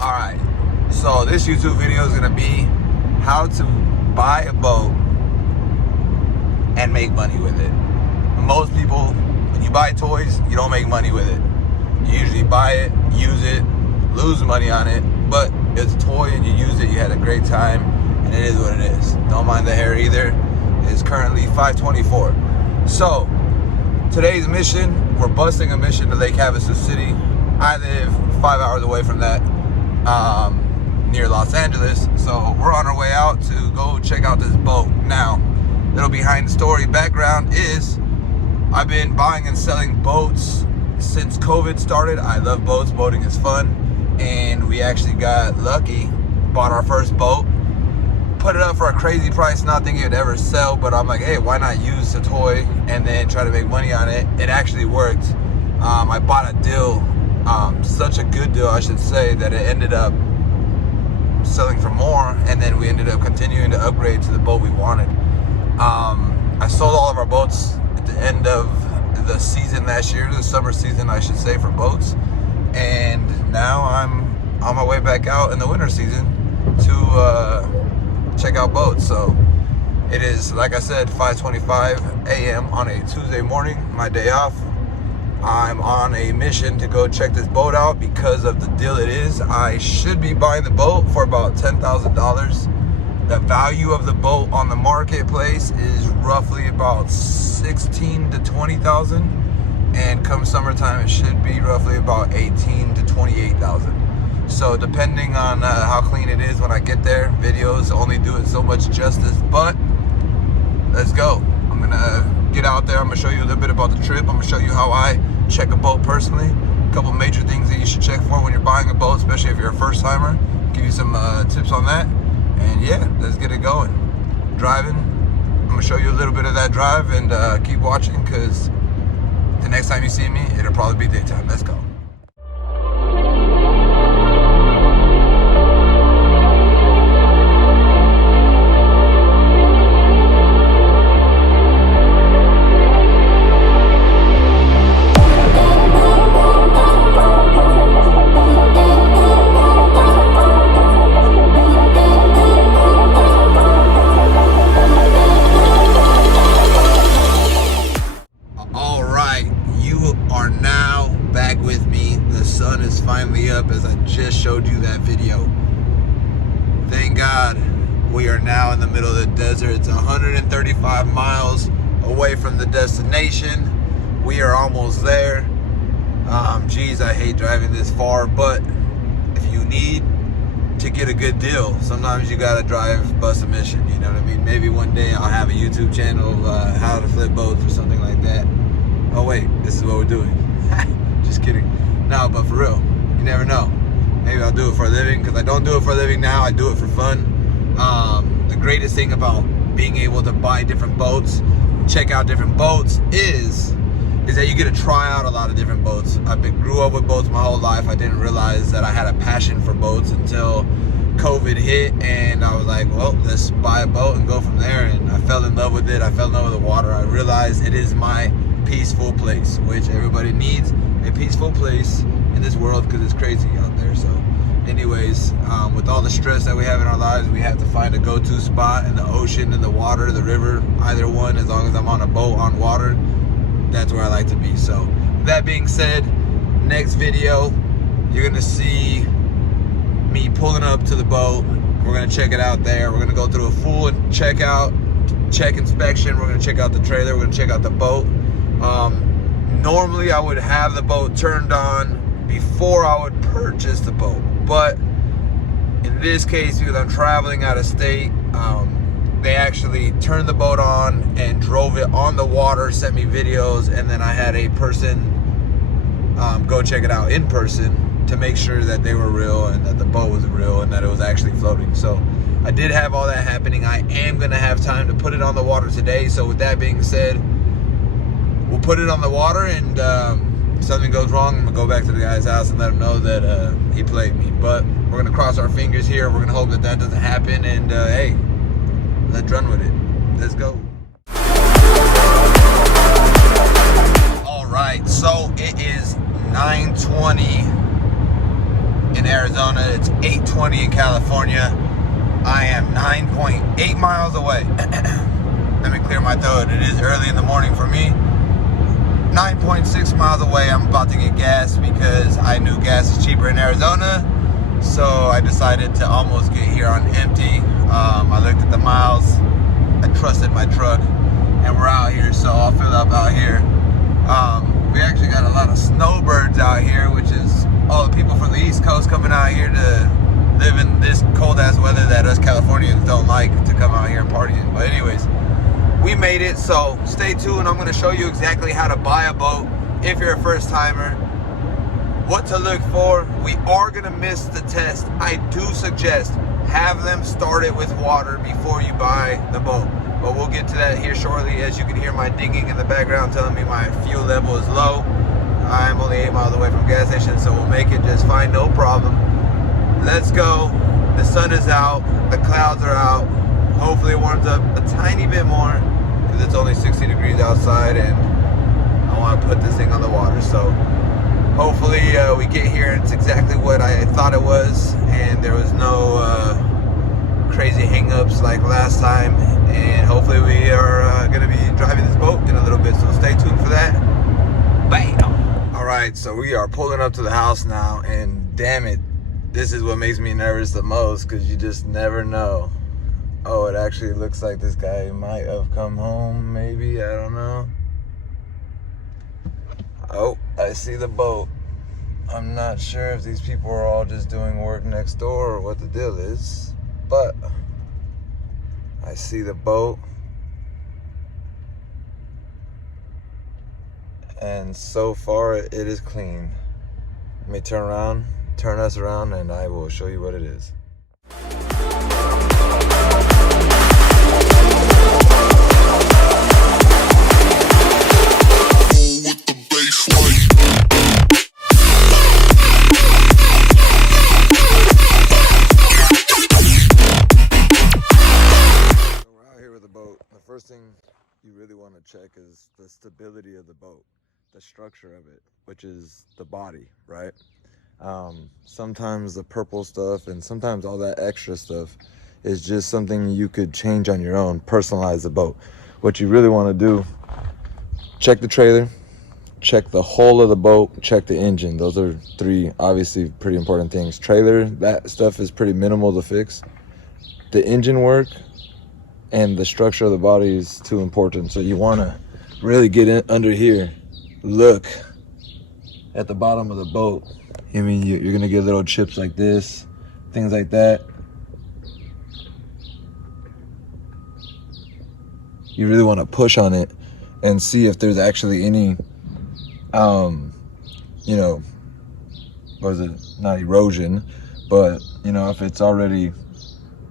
Alright, so this YouTube video is going to be how to buy a boat and make money with it. Most people, when you buy toys, you don't make money with it. You usually buy it, use it, lose money on it, but it's a toy and you use it, you had a great time, and it is what it is. Don't mind the hair either. It's currently 5:24. So, today's mission, we're busting a mission to Lake Havasu City. I live 5 hours away from that, near Los Angeles. So we're on our way out to go check out this boat. Now, little behind the story background is I've been buying and selling boats since COVID started. I love boats, boating is fun. And we actually got lucky, bought our first boat, put it up for a crazy price, not thinking it'd ever sell, but I'm like, hey, why not use a toy and then try to make money on it? It actually worked. I bought a deal, such a good deal, I should say, that it ended up selling for more, and then we ended up continuing to upgrade to the boat we wanted. I sold all of our boats at the end of the season last year, the summer season, I should say, for boats, and now I'm on my way back out in the winter season to check out boats. So it is, like I said, 5:25 a.m. on a Tuesday morning, my day off. I'm on a mission to go check this boat out because of the deal it is. I should be buying the boat for about $10,000. The value of the boat on the marketplace is roughly about $16,000 to $20,000, and come summertime it should be roughly about $18,000 to $28,000. So depending on how clean it is when I get there, videos only do it so much justice, but let's go. I'm gonna get out there. I'm gonna show you a little bit about the trip. I'm gonna show you how I check a boat personally. A couple major things that you should check for when you're buying a boat, especially if you're a first timer. Give you some tips on that. And yeah, let's get it going. Driving. I'm gonna show you a little bit of that drive, and keep watching, because the next time you see me, it'll probably be daytime. Let's go. As I just showed you that video. Thank God we are now in the middle of the desert. It's 135 miles away from the destination. We are almost there. Geez, I hate driving this far, but if you need to get a good deal, sometimes you gotta bust a mission, you know what I mean? Maybe one day I'll have a YouTube channel of how to flip boats or something like that. Oh wait, this is what we're doing. Just kidding. No, but for real, you never know. Maybe I'll do it for a living, because I don't do it for a living now. I do it for fun. The greatest thing about being able to buy different boats, check out different boats, is that you get to try out a lot of different boats. Grew up with boats my whole life. I didn't realize that I had a passion for boats until COVID hit, and I was like, well, let's buy a boat and go from there. And I fell in love with it. I fell in love with the water. I realized it is my peaceful place, which everybody needs a peaceful place in this world, because it's crazy out there. So anyways, with all the stress that we have in our lives, we have to find a go-to spot in the ocean, in the water, the river, either one. As long as I'm on a boat on water, that's where I like to be. So that being said, next video you're gonna see me pulling up to the boat. We're gonna check it out there. We're gonna go through a full check inspection. We're gonna check out the trailer. We're gonna check out the boat. Normally I would have the boat turned on before I would purchase the boat, but in this case, because I'm traveling out of state, they actually turned the boat on and drove it on the water, sent me videos, and then I had a person go check it out in person to make sure that they were real and that the boat was real and that it was actually floating. So I did have all that happening. I am gonna have time to put it on the water today. So with that being said, we'll put it on the water, and if something goes wrong, I'm gonna go back to the guy's house and let him know that he played me. But we're gonna cross our fingers here. We're gonna hope that that doesn't happen, and hey, let's run with it. Let's go. 9:20 in Arizona. It's 8:20 in California. I am 9.8 miles away. Let me clear my throat. It is early in the morning for me. 9.6 miles away. I'm about to get gas because I knew gas is cheaper in Arizona. So I decided to almost get here on empty. I looked at the miles. I trusted my truck. And we're out here, so I'll fill up out here. We actually got a lot of snowbirds out here, which is all the people from the East Coast coming out here to live in this cold ass weather that us Californians don't like to come out here and party in. But anyways, we made it, so stay tuned. I'm gonna show you exactly how to buy a boat if you're a first timer, what to look for. We are gonna miss the test. I do suggest have them start it with water before you buy the boat. But we'll get to that here shortly. As you can hear my dinging in the background telling me my fuel level is low. I'm only 8 miles away from gas station, so we'll make it just fine, no problem. Let's go. The sun is out, the clouds are out. Hopefully it warms up a tiny bit more because it's only 60 degrees outside and I want to put this thing on the water. So hopefully we get here and it's exactly what I thought it was and there was no crazy hang-ups like last time, and hopefully we are going to be driving this boat in a little bit, so stay tuned for that. Bam! Alright, so we are pulling up to the house now, and damn it, this is what makes me nervous the most, because you just never know. Oh, it actually looks like this guy might have come home, maybe, I don't know. Oh, I see the boat. I'm not sure if these people are all just doing work next door or what the deal is. But I see the boat, and so far it is clean. Let me turn us around, and I will show you what it is. First thing you really want to check is the stability of the boat, the structure of it, which is the body, right? Sometimes the purple stuff and sometimes all that extra stuff is just something you could change on your own, personalize the boat. What you really want to do, check the trailer, check the hull of the boat, check the engine. Those are three obviously pretty important things. Trailer, that stuff is pretty minimal to fix. The engine work and the structure of the body is too important. So you want to really get in under here, look at the bottom of the boat. I mean, you're going to get little chips like this, things like that. You really want to push on it and see if there's actually any, you know, what is it? Not erosion, but, you know, if it's already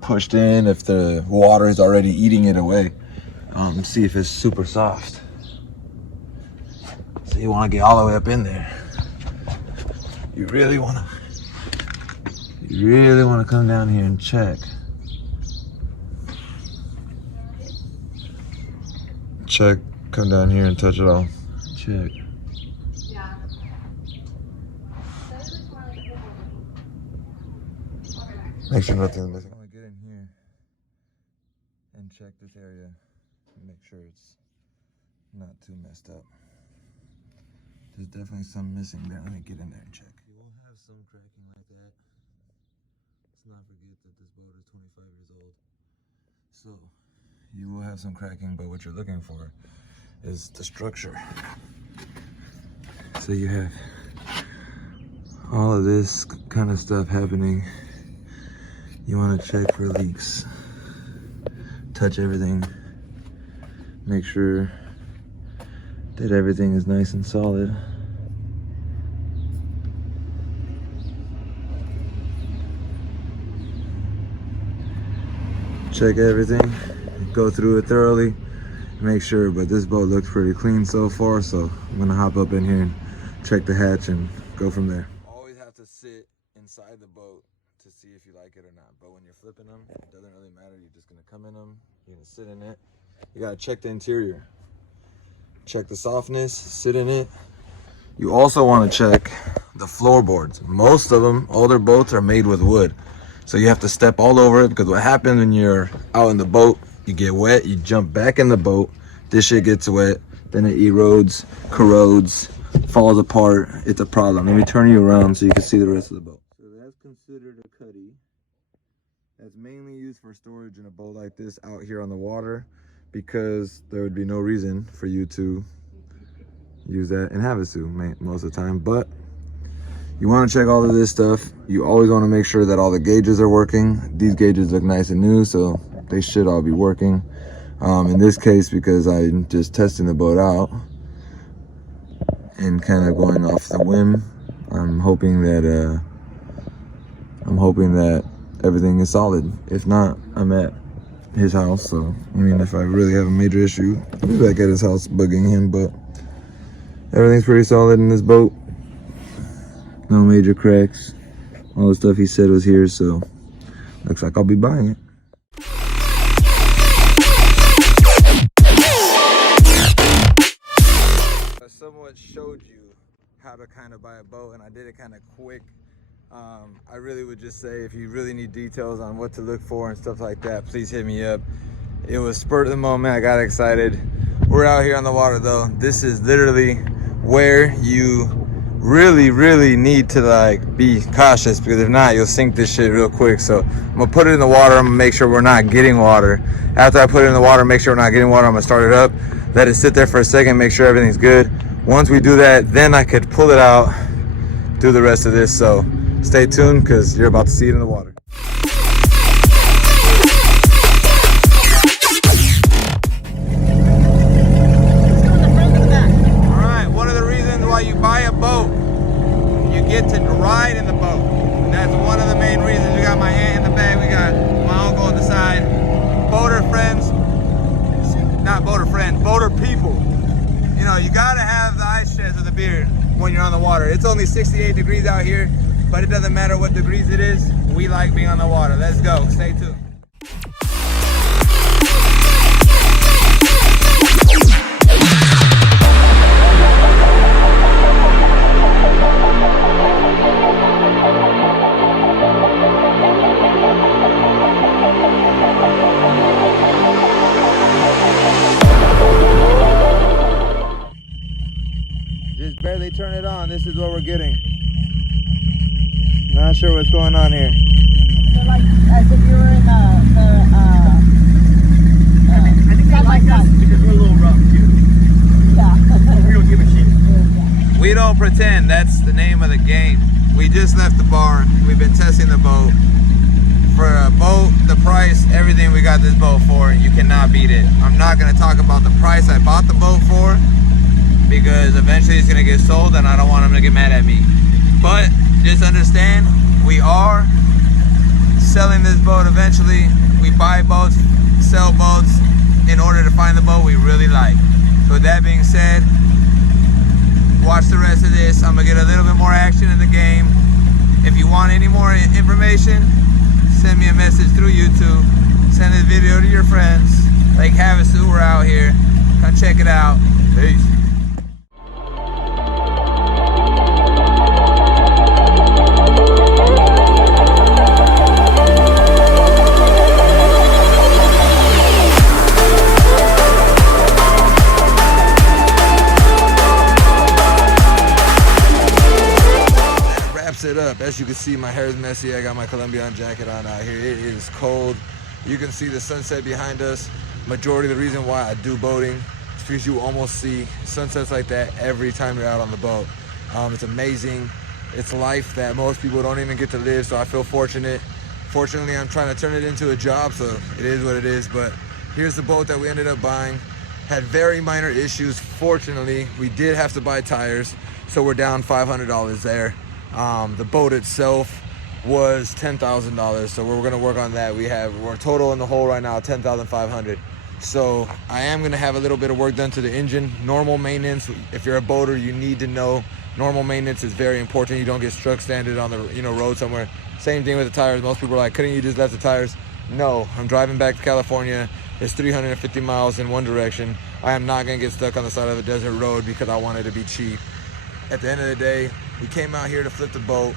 pushed in, if the water is already eating it away. See if it's super soft. So you want to get all the way up in there. You really want to come down here and check. Check, come down here and touch it all. Check. Yeah. Make sure nothing's missing. I want to get in here and check this area and make sure it's not too messed up. There's definitely some missing there. Let me get in there and check. You will have some cracking like that. Let's not forget that this boat is 25 years old. So you will have some cracking, but what you're looking for is the structure. So you have all of this kind of stuff happening. You want to check for leaks. Touch everything. Make sure that everything is nice and solid. Check everything, go through it thoroughly, make sure, but this boat looks pretty clean so far, so I'm gonna hop up in here and check the hatch and go from there. Always have to sit inside the boat to see if you like it or not, but when you're flipping them, it doesn't really matter. You're just gonna come in them, you're gonna sit in it. You gotta check the interior. Check the softness, sit in it. You also want to check the floorboards. Most of them, older boats are made with wood. So you have to step all over it, because what happens when you're out in the boat, you get wet, you jump back in the boat, this shit gets wet, then it erodes, corrodes, falls apart. It's a problem. Let me turn you around so you can see the rest of the boat. So that's considered a cuddy. That's mainly used for storage in a boat like this out here on the water, because there would be no reason for you to use that in Havasu most of the time. But you want to check all of this stuff. You always want to make sure that all the gauges are working. These gauges look nice and new, so they should all be working. In this case, because I'm just testing the boat out and kind of going off the whim, I'm hoping that everything is solid. If not, I'm at his house, so I mean, if I really have a major issue, I'll be back at his house bugging him. But everything's pretty solid in this boat. No major cracks. All the stuff he said was here, so looks like I'll be buying it. I somewhat showed you how to kind of buy a boat, and I did it kind of quick. I really would just say, if you really need details on what to look for and stuff like that, please hit me up. It was spur of the moment. I got excited. We're out here on the water though. This is literally where you really need to like be cautious, because if not, you'll sink this shit real quick. So I'm gonna put it in the water. I'm gonna make sure we're not getting water. After I put it in the water, make sure we're not getting water, I'm gonna start it up, let it sit there for a second, make sure everything's good. Once we do that, then I could pull it out, do the rest of this. So stay tuned, because you're about to see it in the water. You buy a boat, you get to ride in the boat. That's one of the main reasons. We got my aunt in the back, we got my uncle on the side. Boater friends, not boater friends, boater people. You know, you gotta have the ice chest or the beer when you're on the water. It's only 68 degrees out here, but it doesn't matter what degrees it is. We like being on the water. Let's go, stay tuned. Just barely turn it on. This is what we're getting. Not sure what's going on here. So like as if you were in I think they like us because we're a little rough too. Yeah. We don't give a shit. We don't pretend. That's the name of the game. We just left the barn. We've been testing the boat. For a boat, the price, everything we got this boat for, you cannot beat it. I'm not going to talk about the price I bought the boat for, because eventually it's going to get sold and I don't want them to get mad at me. But just understand, we are selling this boat eventually. We buy boats, sell boats in order to find the boat we really like. So with that being said, watch the rest of this. I'm gonna get a little bit more action in the game. If you want any more information, send me a message through YouTube. Send this video to your friends. Lake Havasu, we're out here. Come check it out. Peace. It up. As you can see, my hair is messy. I got my Colombian jacket on out here. It is cold. You can see the sunset behind us. Majority of the reason why I do boating is because you almost see sunsets like that every time you're out on the boat. It's amazing. It's life that most people don't even get to live, so I feel fortunate. Fortunately, I'm trying to turn it into a job, so it is what it is. But here's the boat that we ended up buying. Had very minor issues. Fortunately, we did have to buy tires, so we're down $500 there. The boat itself was $10,000, so we're gonna work on that. We're total in the hole right now $10,500. So I am gonna have a little bit of work done to the engine. Normal maintenance, if you're a boater, you need to know normal maintenance is very important. You don't get struck stranded on the road somewhere. Same thing with the tires. Most people are like, couldn't you just left the tires? No, I'm driving back to California. It's 350 miles in one direction. I am not gonna get stuck on the side of a desert road because I wanted to be cheap. At the end of the day, We came out here to flip the boat.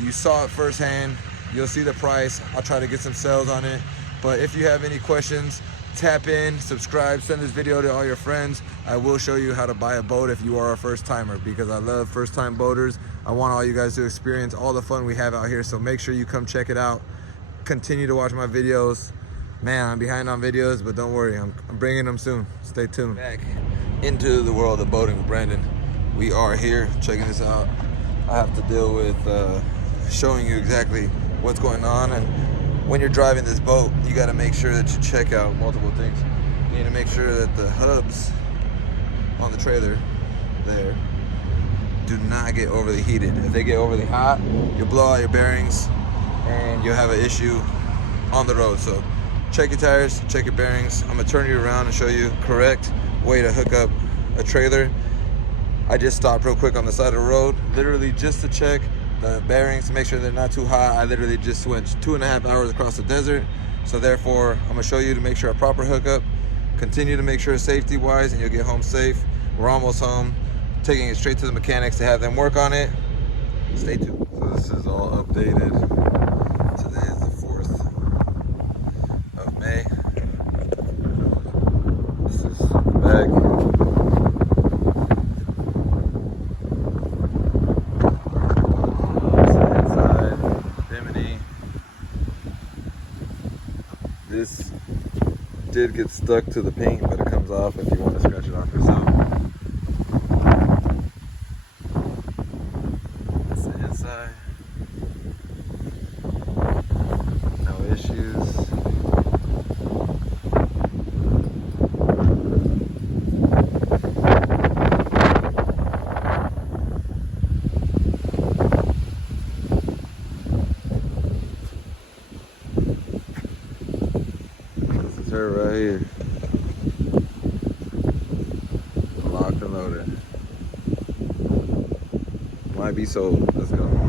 You saw it firsthand. You'll see the price. I'll try to get some sales on it. But if you have any questions, tap in, subscribe, send this video to all your friends. I will show you how to buy a boat if you are a first timer, because I love first time boaters. I want all you guys to experience all the fun we have out here. So make sure you come check it out. Continue to watch my videos. Man, I'm behind on videos, but don't worry, I'm bringing them soon. Stay tuned. Back into the world of boating with Brandon. We are here checking this out. I have to deal with showing you exactly what's going on, and when you're driving this boat, you got to make sure that you check out multiple things. You need to make sure that the hubs on the trailer there do not get overly heated. If they get overly hot, you'll blow out your bearings and you'll have an issue on the road. So check your tires, check your bearings. I'm gonna turn you around and show you correct way to hook up a trailer. I just stopped real quick on the side of the road, literally just to check the bearings to make sure they're not too hot. I literally just went 2.5 hours across the desert. So therefore, I'm gonna show you to make sure a proper hookup. Continue to make sure safety wise and you'll get home safe. We're almost home. Taking it straight to the mechanics to have them work on it. Stay tuned. So this is all updated. Today is the 4th of May. This is the back. This did get stuck to the paint, but it comes off if you want to scratch it off yourself. That's the inside. No issues. Her right here, locked and loaded. Might be sold. Let's go.